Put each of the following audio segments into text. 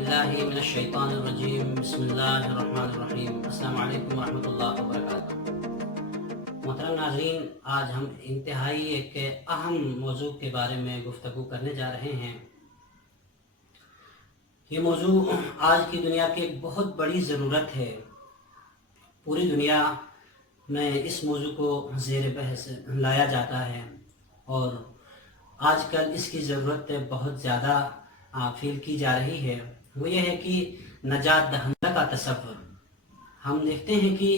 باللہ من الشیطان الرجیم بسم اللہ الرحمن الرحیم السلام علیکم ورحمۃ اللہ وبرکاتہ۔ محترم ناظرین، آج ہم انتہائی ایک اہم موضوع کے بارے میں گفتگو کرنے جا رہے ہیں۔ یہ موضوع آج کی دنیا کی ایک بہت بڑی ضرورت ہے۔ پوری دنیا میں اس موضوع کو زیر بحث لایا جاتا ہے اور آج کل اس کی ضرورت بہت زیادہ فیل کی جا رہی ہے۔ وہ یہ ہے کہ نجات دہندہ کا تصور۔ ہم دیکھتے ہیں کہ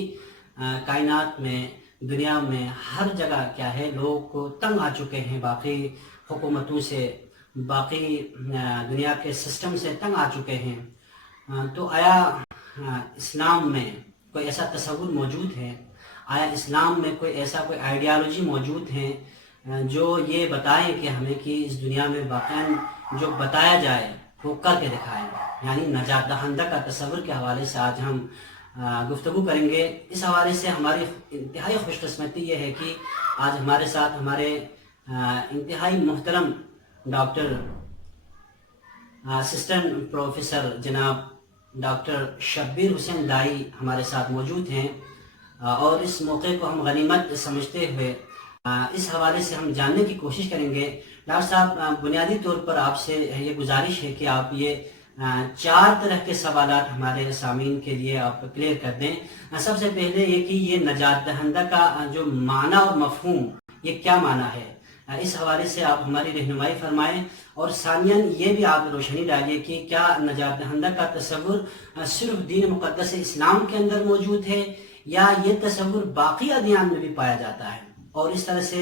کائنات میں، دنیا میں ہر جگہ کیا ہے، لوگ کو تنگ آ چکے ہیں، باقی حکومتوں سے، باقی دنیا کے سسٹم سے تنگ آ چکے ہیں۔ تو آیا اسلام میں کوئی ایسا تصور موجود ہے؟ آیا اسلام میں کوئی آئیڈیالوجی موجود ہے جو یہ بتائیں کہ ہمیں کہ اس دنیا میں واقعاً جو بتایا جائے وہ کر کے دکھائیں؟ یعنی نجات دہندہ کا تصور کے حوالے سے آج ہم گفتگو کریں گے۔ اس حوالے سے ہماری انتہائی خوش قسمتی یہ ہے کہ آج ہمارے ساتھ ہمارے انتہائی محترم ڈاکٹر اسسٹنٹ پروفیسر جناب ڈاکٹر شبیر حسین دائی ہمارے ساتھ موجود ہیں، اور اس موقع کو ہم غنیمت سمجھتے ہوئے اس حوالے سے ہم جاننے کی کوشش کریں گے۔ ڈاکٹر صاحب، بنیادی طور پر آپ سے یہ گزارش ہے کہ آپ یہ 4 طرح کے سوالات ہمارے سامعین کے لیے آپ کلیئر کر دیں۔ سب سے پہلے یہ کہ یہ نجات دہندہ کا جو معنی اور مفہوم، یہ کیا معنی ہے؟ اس حوالے سے آپ ہماری رہنمائی فرمائیں، اور ثانیاً یہ بھی آپ روشنی ڈالیے کہ کیا نجات دہندہ کا تصور صرف دین مقدس اسلام کے اندر موجود ہے یا یہ تصور باقی ادیان میں بھی پایا جاتا ہے؟ اور اس طرح سے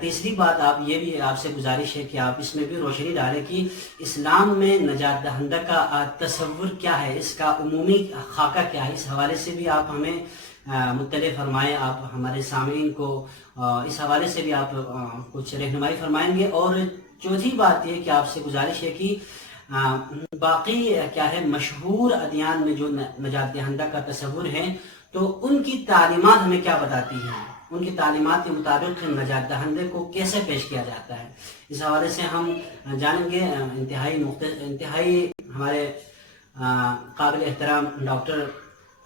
تیسری بات آپ یہ بھی آپ سے گزارش ہے کہ آپ اس میں بھی روشنی ڈالیں کہ اسلام میں نجات دہندہ کا تصور کیا ہے، اس کا عمومی خاکہ کیا ہے؟ اس حوالے سے بھی آپ ہمیں مطلع فرمائیں، آپ ہمارے سامعین کو اس حوالے سے بھی آپ کچھ رہنمائی فرمائیں گے۔ اور چوتھی بات یہ کہ آپ سے گزارش ہے کہ باقی کیا ہے مشہور ادیان میں جو نجات دہندہ کا تصور ہے تو ان کی تعلیمات ہمیں کیا بتاتی ہیں، ان کی تعلیمات کے مطابق نجات دہندے کو کیسے پیش کیا جاتا ہے؟ اس حوالے سے ہم جانیں گے۔ انتہائی ہمارے قابل احترام ڈاکٹر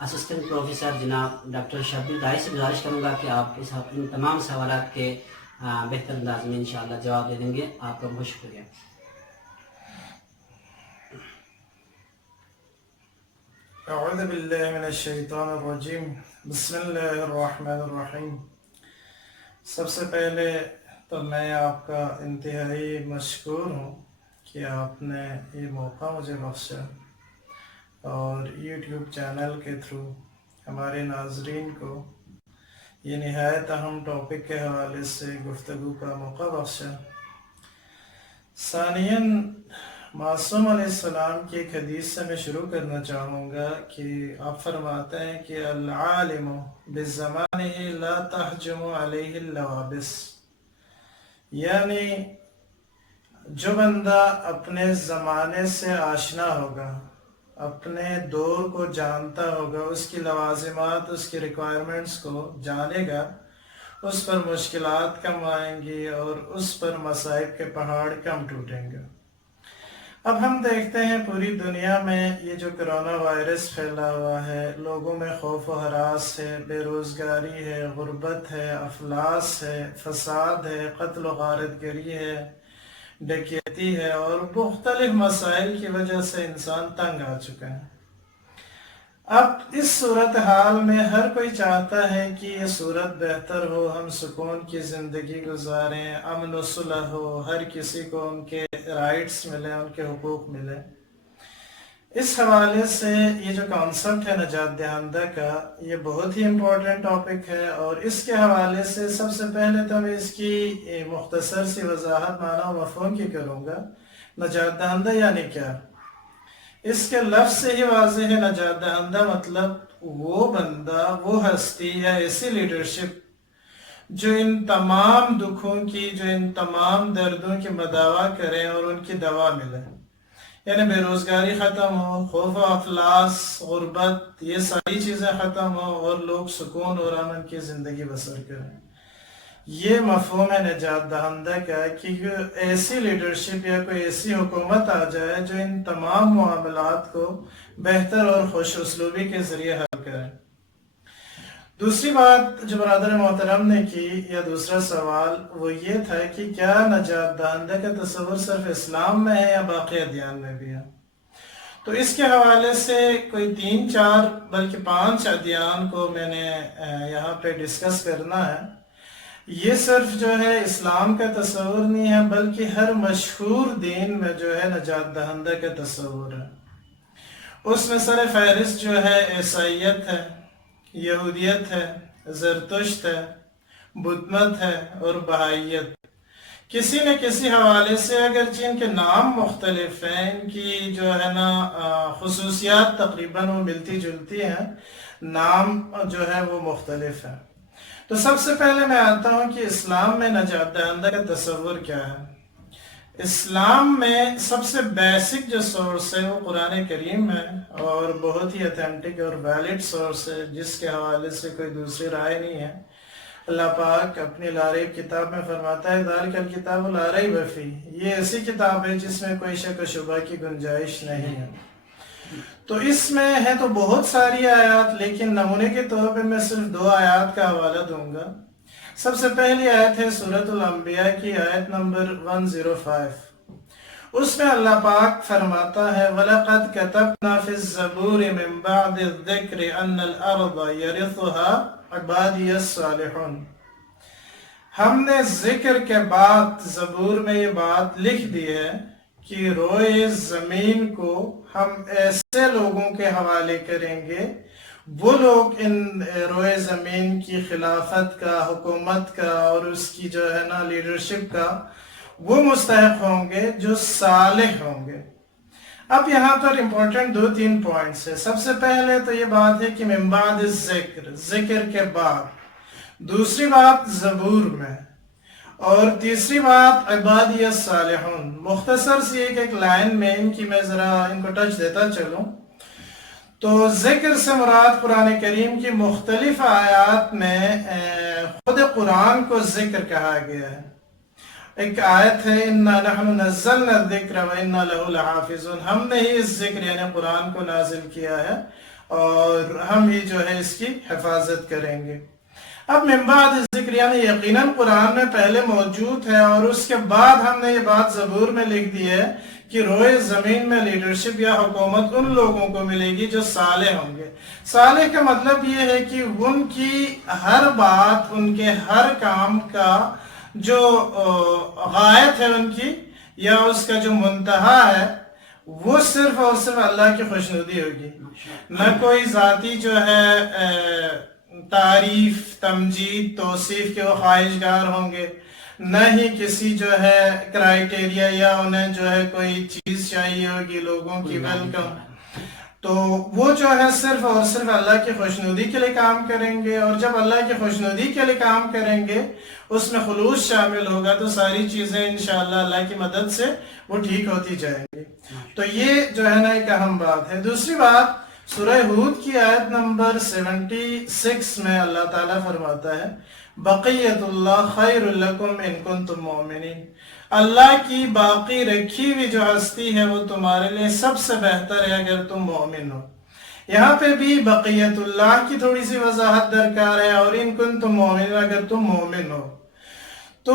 اسسٹنٹ پروفیسر جناب ڈاکٹر شبیر دائی سے گزارش کروں گا کہ آپ ان تمام سوالات کے بہتر انداز میں انشاءاللہ جواب دے دیں گے۔ آپ کا بہت شکریہ۔ اعوذ باللہ من الشیطان الرجیم بسم اللہ الرحمن الرحیم۔ سب سے پہلے تو میں آپ کا انتہائی مشکور ہوں کہ آپ نے یہ موقع مجھے بخشا اور یوٹیوب چینل کے تھرو ہمارے ناظرین کو یہ نہایت اہم ٹاپک کے حوالے سے گفتگو کا موقع بخشا۔ ثانیاً، معصوم علیہ السلام کی ایک حدیث سے میں شروع کرنا چاہوں گا کہ آپ فرماتے ہیں کہ العالم بزمانہ لا تحجم علیہ اللوابس، یعنی جو بندہ اپنے زمانے سے آشنا ہوگا، اپنے دور کو جانتا ہوگا، اس کی لوازمات، اس کی ریکوائرمنٹس کو جانے گا، اس پر مشکلات کم آئیں گی اور اس پر مصائب کے پہاڑ کم ٹوٹیں گے۔ اب ہم دیکھتے ہیں پوری دنیا میں یہ جو کرونا وائرس پھیلا ہوا ہے، لوگوں میں خوف و ہراس ہے، بے روزگاری ہے، غربت ہے، افلاس ہے، فساد ہے، قتل و غارت گری ہے، ڈکیتی ہے، اور مختلف مسائل کی وجہ سے انسان تنگ آ چکے ہیں۔ اب اس صورتحال میں ہر کوئی چاہتا ہے کہ یہ صورت بہتر ہو، ہم سکون کی زندگی گزاریں، امن و صلح ہو، ہر کسی کو ان کے رائٹس ملیں، ان کے حقوق ملیں۔ اس حوالے سے یہ جو کانسیپٹ ہے نجات دہندہ کا، یہ بہت ہی امپورٹنٹ ٹاپک ہے، اور اس کے حوالے سے سب سے پہلے تو میں اس کی مختصر سی وضاحت معنی و مفہوم کی کروں گا۔ نجات دہندہ یعنی کیا؟ اس کے لفظ سے ہی واضح ہے، نجات دہندہ مطلب وہ بندہ، وہ ہستی یا ایسی لیڈرشپ جو ان تمام دکھوں کی، جو ان تمام دردوں کی مداوا کریں اور ان کی دوا ملے، یعنی بے روزگاری ختم ہو، خوف و افلاس، غربت، یہ ساری چیزیں ختم ہو اور لوگ سکون اور امن کی زندگی بسر کریں۔ یہ مفہوم ہے نجات دہندہ کا کہ ایسی لیڈرشپ یا کوئی ایسی حکومت آ جائے جو ان تمام معاملات کو بہتر اور خوش اسلوبی کے ذریعے حل کرے۔ دوسری بات جو برادر محترم نے کی یا دوسرا سوال وہ یہ تھا کہ کیا نجات دہندہ کا تصور صرف اسلام میں ہے یا باقی ادیان میں بھی ہے؟ تو اس کے حوالے سے کوئی 3 4 بلکہ 5 ادیان کو میں نے یہاں پہ ڈسکس کرنا ہے۔ یہ صرف جو ہے اسلام کا تصور نہیں ہے بلکہ ہر مشہور دین میں جو ہے نجات دہندہ کا تصور ہے۔ اس میں سر فہرست جو ہے عیسائیت ہے، یہودیت ہے، زرتشت ہے، بدھ مت ہے اور بہائیت۔ کسی نہ کسی حوالے سے اگرچہ ان کے نام مختلف ہیں، ان کی جو ہے نا خصوصیات تقریباً وہ ملتی جلتی ہیں، نام جو ہے وہ مختلف ہے۔ تو سب سے پہلے میں آتا ہوں کہ اسلام میں نجات دہندہ کا تصور کیا ہے۔ اسلام میں سب سے بیسک جو سورس ہے وہ قرآن کریم ہے، اور بہت ہی اتھینٹک اور ویلڈ سورس ہے جس کے حوالے سے کوئی دوسری رائے نہیں ہے۔ اللہ پاک اپنی لا ریب کتاب میں فرماتا ہے ذالک الکتاب لا ریب فیہ، یہ ایسی کتاب ہے جس میں کوئی شک و شبہ کی گنجائش نہیں ہے۔ تو اس میں ہے تو بہت ساری آیات، لیکن نمونے کے طور پہ میں صرف 2 آیات کا حوالہ دوں گا۔ سب سے پہلی آیت ہے سورۃ الانبیاء کی آیت نمبر 105۔ اس میں اللہ پاک فرماتا ہے وَلَقَدْ كَتَبْنَا فِي الزَّبُورِ مِن بَعْدِ الذِّكْرِ أَنَّ الْأَرْضَ يَرِثُهَا عِبَادِيَ الصَّالِحُونَ، ہم نے ذکر کے بعد زبور میں یہ بات لکھ دی ہے کہ روئے زمین کو ہم ایسے لوگوں کے حوالے کریں گے، وہ لوگ ان روئے زمین کی خلافت کا، حکومت کا اور اس کی جو ہے نا لیڈرشپ کا وہ مستحق ہوں گے جو صالح ہوں گے۔ اب یہاں پر امپورٹنٹ 2-3 پوائنٹس ہیں۔ سب سے پہلے تو یہ بات ہے کہ من بعد الذکر، ذکر کے بعد، دوسری بات زبور میں، اور تیسری بات عبادی الصالحون۔ مختصر سی ایک لائن میں ان کی میں ذرا ان کو ٹچ دیتا چلوں تو ذکر سے مراد قرآن کریم کی مختلف آیات میں خود قرآن کو ذکر کہا گیا ہے۔ ایک آیت ہے اِنَّا نَحْنُ نَزَّلْنَا الذِّكْرَ وَإِنَّا لَهُ لَحَافِظُونَ، ہم نے ہی اس ذکر یعنی قرآن کو نازل کیا ہے اور ہم ہی جو ہے اس کی حفاظت کریں گے۔ اب من بعد ذکر یعنی یقیناً قرآن میں پہلے موجود ہے، اور اس کے بعد ہم نے یہ بات زبور میں لکھ دی ہے کہ روئے زمین میں لیڈرشپ یا حکومت ان لوگوں کو ملے گی جو صالح ہوں گے۔ صالح کا مطلب یہ ہے کہ ان کی ہر بات، ان کے ہر کام کا جو غایت ہے ان کی یا اس کا جو منتہا ہے وہ صرف اور صرف اللہ کی خوشنودی ہوگی، نہ کوئی ذاتی جو ہے تعریف، تمجید، توصیف کے وہ خواہشگار ہوں گے، نہ ہی کسی جو ہے کرائیٹیریا یا انہیں جو ہے کوئی چیز چاہیے ہوگی لوگوں کی ویلکم۔ تو وہ جو ہے صرف اور صرف اللہ کی خوشنودی کے لیے کام کریں گے، اور جب اللہ کی خوشنودی کے لیے کام کریں گے اس میں خلوص شامل ہوگا تو ساری چیزیں انشاءاللہ اللہ کی مدد سے وہ ٹھیک ہوتی جائیں گی۔ تو یہ جو ہے نا ایک اہم بات ہے۔ دوسری بات سورہ ہود کی آیت نمبر 76 میں اللہ تعالیٰ فرماتا ہے بقیت اللہ خیر لکم ان کنتم مؤمنین، اللہ کی باقی رکھی ہوئی جو ہستی ہے وہ تمہارے لیے سب سے بہتر ہے اگر تم مومن ہو۔ یہاں پہ بھی بقیت اللہ کی تھوڑی سی وضاحت درکار ہے، اور ان کنتم مؤمنین اگر تم مومن ہو۔ تو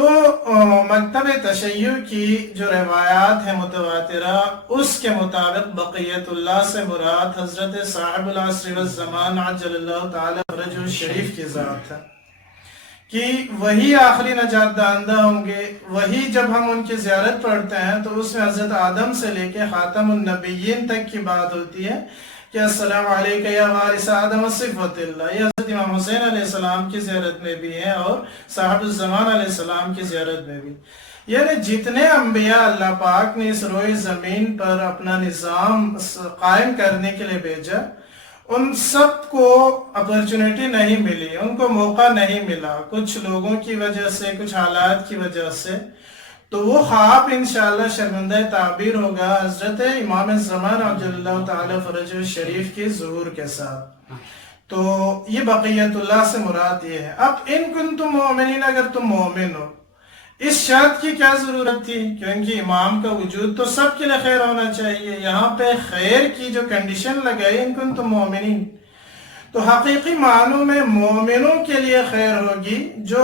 مکتب تشیع کی جو روایات ہیں متواترہ اس کے مطابق بقیت اللہ سے مراد حضرت صاحب العصر والزمان عجل اللہ تعالی فرجہ الشریف کی ذات ہے، کہ وہی آخری نجات دہندہ ہوں گے۔ وہی جب ہم ان کی زیارت پڑھتے ہیں تو اس میں حضرت آدم سے لے کے خاتم النبیین تک کی بات ہوتی ہے کہ السلام علیکہ یا وارث آدم صفوت اللہ، یہ حضرت امام حسین علیہ السلام کی زیارت میں بھی ہے اور صاحب الزمان علیہ السلام کی زیارت میں بھی۔ یعنی جتنے انبیاء اللہ پاک نے اس روئے زمین پر اپنا نظام قائم کرنے کے لیے بھیجا، ان سب کو اپرچونٹی نہیں ملی، ان کو موقع نہیں ملا، کچھ لوگوں کی وجہ سے، کچھ حالات کی وجہ سے۔ تو وہ خواب انشاءاللہ شرمندہ تعبیر ہوگا حضرت امام الزمان عجل اللہ تعالی فرجہ الشریف کی ظہور کے ساتھ۔ تو یہ بقیت اللہ سے مراد یہ ہے. اب ان کنتم مومنین، اگر تم مومن ہو، اس شرط کی کیا ضرورت تھی؟ کیونکہ امام کا وجود تو سب کے لیے خیر ہونا چاہیے. یہاں پہ خیر کی جو کنڈیشن لگائی ان کنتم مومنین، تو حقیقی معنوں میں مومنوں کے لیے خیر ہوگی. جو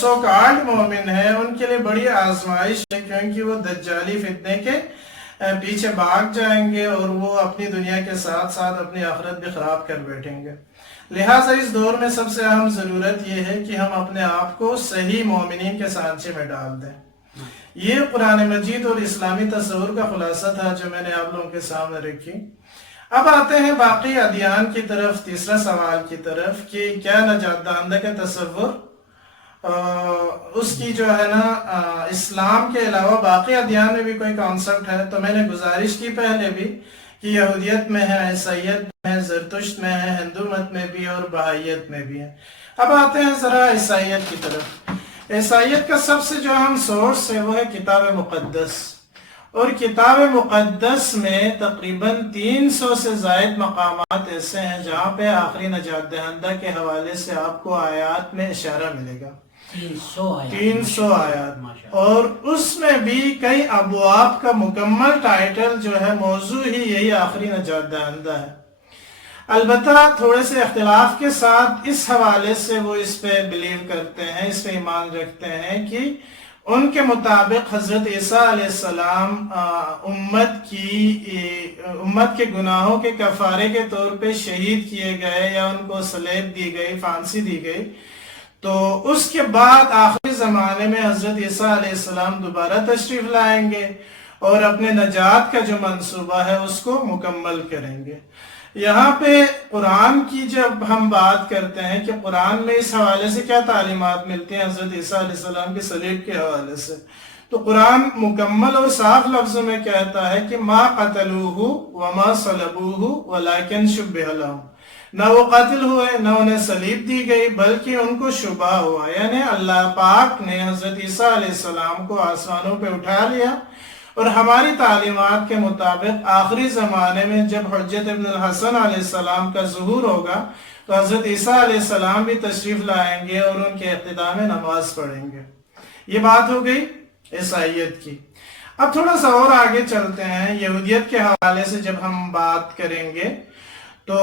سو کالڈ مومن ہیں ان کے لیے بڑی آزمائش ہے، کیونکہ وہ دجالی فتنے کے پیچھے بھاگ جائیں گے اور وہ اپنی دنیا کے ساتھ ساتھ اپنی آخرت بھی خراب کر بیٹھیں گے. لہٰذا اس دور میں سب سے اہم ضرورت یہ ہے کہ ہم اپنے آپ کو صحیح مومنین کے سانچے میں ڈال دیں. یہ قرآن مجید اور اسلامی تصور کا خلاصہ تھا جو میں نے آپ لوگوں کے سامنے رکھی. اب آتے ہیں باقی ادیان کی طرف، تیسرا سوال کی طرف کہ کیا نجات دہندہ کا تصور اس کی جو ہے نا اسلام کے علاوہ باقی ادیان میں بھی کوئی کانسیپٹ ہے. تو میں نے گزارش کی پہلے بھی کہ یہودیت میں ہے، عیسائیت میں ہے، زرتشت میں ہے، ہندو مت میں بھی اور بہائیت میں بھی ہے. اب آتے ہیں ذرا عیسائیت کی طرف. عیسائیت کا سب سے جو اہم سورس ہے وہ ہے کتاب مقدس، اور کتاب مقدس میں تقریباً 300 سے زائد مقامات ایسے ہیں جہاں پہ آخری نجات دہندہ کے حوالے سے آپ کو آیات میں اشارہ ملے گا. 300 آیات، اور اس میں بھی کئی ابواب کا مکمل ٹائٹل جو ہے موضوع ہی یہی آخری نجات دہندہ ہے. البتہ تھوڑے سے اختلاف کے ساتھ اس حوالے سے وہ اس پہ بلیو کرتے ہیں، اس پہ ایمان رکھتے ہیں کہ ان کے مطابق حضرت عیسیٰ علیہ السلام امت کے گناہوں کے کفارے کے طور پہ شہید کیے گئے یا ان کو صلیب دی گئی، پھانسی دی گئی. تو اس کے بعد آخری زمانے میں حضرت عیسیٰ علیہ السلام دوبارہ تشریف لائیں گے اور اپنے نجات کا جو منصوبہ ہے اس کو مکمل کریں گے. یہاں پہ قرآن کی جب ہم بات کرتے ہیں کہ قرآن میں اس حوالے سے کیا تعلیمات ملتی ہیں حضرت عیسیٰ علیہ السلام کے صلیب کے حوالے سے، تو قرآن مکمل اور صاف لفظوں میں کہتا ہے کہ ما قتلوہ وما صلبوہ ولکن شبہ لہم. نہ وہ قتل ہوئے، نہ انہیں صلیب دی گئی، بلکہ ان کو شبہ ہوا، یعنی اللہ پاک نے حضرت عیسیٰ علیہ السلام کو آسمانوں پہ اٹھا لیا. اور ہماری تعلیمات کے مطابق آخری زمانے میں جب حجت ابن الحسن علیہ السلام کا ظہور ہوگا تو حضرت عیسیٰ علیہ السلام بھی تشریف لائیں گے اور ان کے اختتام میں نماز پڑھیں گے. یہ بات ہو گئی عیسائیت کی. اب تھوڑا سا اور آگے چلتے ہیں. یہودیت کے حوالے سے جب ہم بات کریں گے تو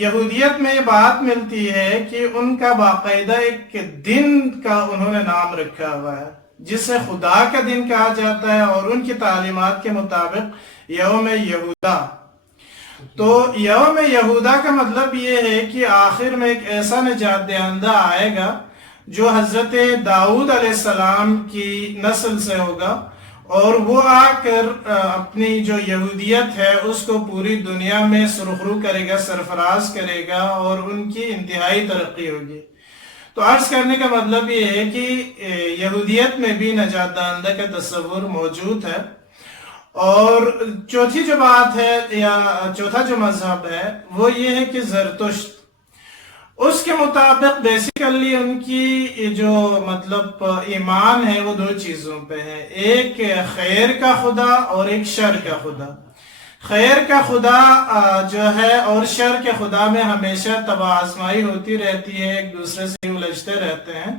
یہودیت میں یہ بات ملتی ہے کہ ان کا باقاعدہ ایک دن کا انہوں نے نام رکھا ہوا ہے جسے خدا کا دن کہا جاتا ہے، اور ان کی تعلیمات کے مطابق یوم یہودا. تو یوم یہودا کا مطلب یہ ہے کہ آخر میں ایک ایسا نجات دہندہ آئے گا جو حضرت داؤد علیہ السلام کی نسل سے ہوگا، اور وہ آ کر اپنی جو یہودیت ہے اس کو پوری دنیا میں سرخرو کرے گا، سرفراز کرے گا، اور ان کی انتہائی ترقی ہوگی. تو عرض کرنے کا مطلب یہ ہے کہ یہودیت میں بھی نجات دہندہ کا تصور موجود ہے. اور چوتھی جو بات ہے یا چوتھا جو مذہب ہے وہ یہ ہے کہ زرتشت. اس کے مطابق بیسیکلی ان کی جو مطلب ایمان ہے وہ دو چیزوں پہ ہے، ایک خیر کا خدا اور ایک شر کا خدا. خیر کا خدا جو ہے اور شر کے خدا میں ہمیشہ تباہ آزمائی ہوتی رہتی ہے، ایک دوسرے سے الجھتے رہتے ہیں.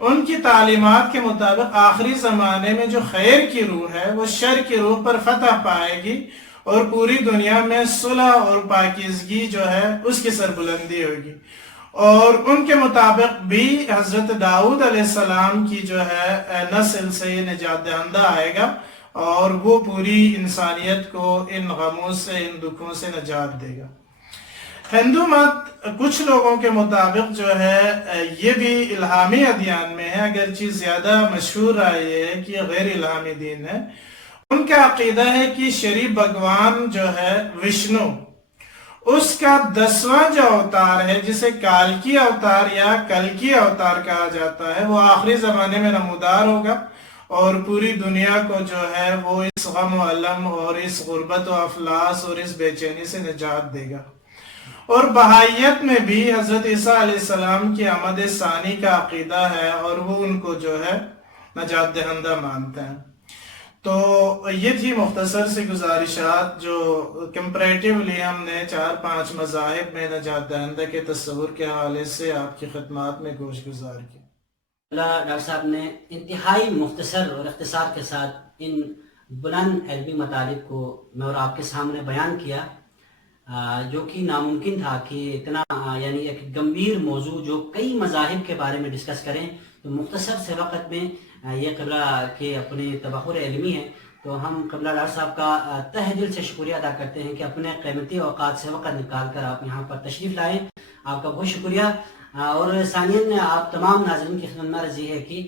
ان کی تعلیمات کے مطابق آخری زمانے میں جو خیر کی روح ہے وہ شر کی روح پر فتح پائے گی اور پوری دنیا میں صلح اور پاکیزگی جو ہے اس کی سربلندی ہوگی. اور ان کے مطابق بھی حضرت داؤد علیہ السلام کی جو ہے نسل سے یہ نجات دہندہ آئے گا اور وہ پوری انسانیت کو ان غموں سے، ان دکھوں سے نجات دے گا. ہندو مت کچھ لوگوں کے مطابق جو ہے یہ بھی الہامی ادیان میں ہے، اگرچہ زیادہ مشہور رائے یہ ہے کہ یہ غیر الہامی دین ہے. ان کا عقیدہ ہے کہ شری بھگوان جو ہے وشنو، اس کا 10واں جو اوتار ہے جسے کالکی اوتار یا کلکی اوتار کہا جاتا ہے، وہ آخری زمانے میں نمودار ہوگا اور پوری دنیا کو جو ہے وہ اس غم و علم اور اس غربت و افلاس اور اس بے چینی سے نجات دے گا. اور بہائیت میں بھی حضرت عیسیٰ علیہ السلام کی آمد ثانی کا عقیدہ ہے اور وہ ان کو جو ہے نجات دہندہ مانتے ہیں. تو یہ تھی مختصر سی گزارشات جو کمپریٹیولی ہم نے 4-5 مذاہب میں نجات دہندہ کے تصور کے حوالے سے آپ کی خدمات میں گوش گزار کی۔ اللہ ڈاکٹر صاحب نے انتہائی مختصر اور اختصار کے ساتھ ان بلند علمی مطالب کو میں اور آپ کے سامنے بیان کیا، جو کہ ناممکن تھا کہ اتنا یعنی ایک گمبھیر موضوع جو کئی مذاہب کے بارے میں ڈسکس کریں تو مختصر سے وقت میں یہ قبلہ کے اپنے تبحر علمی ہے۔ تو ہم قبلہ ڈاکٹر صاحب کا تہ دل سے شکریہ ادا کرتے ہیں کہ اپنے قیمتی اوقات سے وقت نکال کر آپ یہاں پر تشریف لائیں، آپ کا بہت شکریہ۔ اور ثانیاً آپ تمام ناظرین کی خدمت میں عرض یہ ہے کہ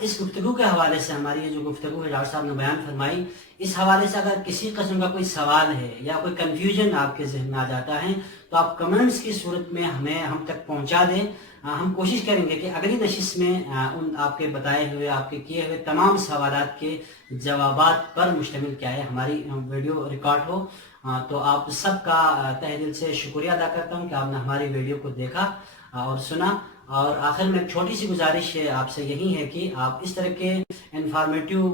اس گفتگو کے حوالے سے ہماری یہ جو گفتگو ہے ڈاکٹر صاحب نے بیان فرمائی، اس حوالے سے اگر کسی قسم کا کوئی سوال ہے یا کوئی کنفیوژن آپ کے ذہن میں آ جاتا ہے تو آپ کمنٹس کی صورت میں ہم تک پہنچا دیں۔ ہم کوشش کریں گے کہ اگلی نشست میں ان آپ کے بتائے ہوئے آپ کے کیے ہوئے تمام سوالات کے جوابات پر مشتمل کیا ہے ہماری ویڈیو ریکارڈ ہو۔ تو آپ سب کا تہ دل سے شکریہ ادا کرتا ہوں کہ آپ نے ہماری ویڈیو کو دیکھا اور سنا۔ اور آخر میں ایک چھوٹی سی گزارش ہے آپ سے یہی ہے کہ آپ اس طرح کے انفارمیٹیو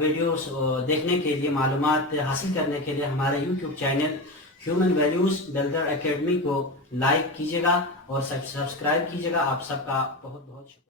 ویڈیوز دیکھنے کے لیے، معلومات حاصل کرنے کے لیے ہمارے YouTube channel human values builder academy کو لائک کیجیے گا اور سبسکرائب کیجیے گا۔ آپ سب کا بہت بہت شکریہ۔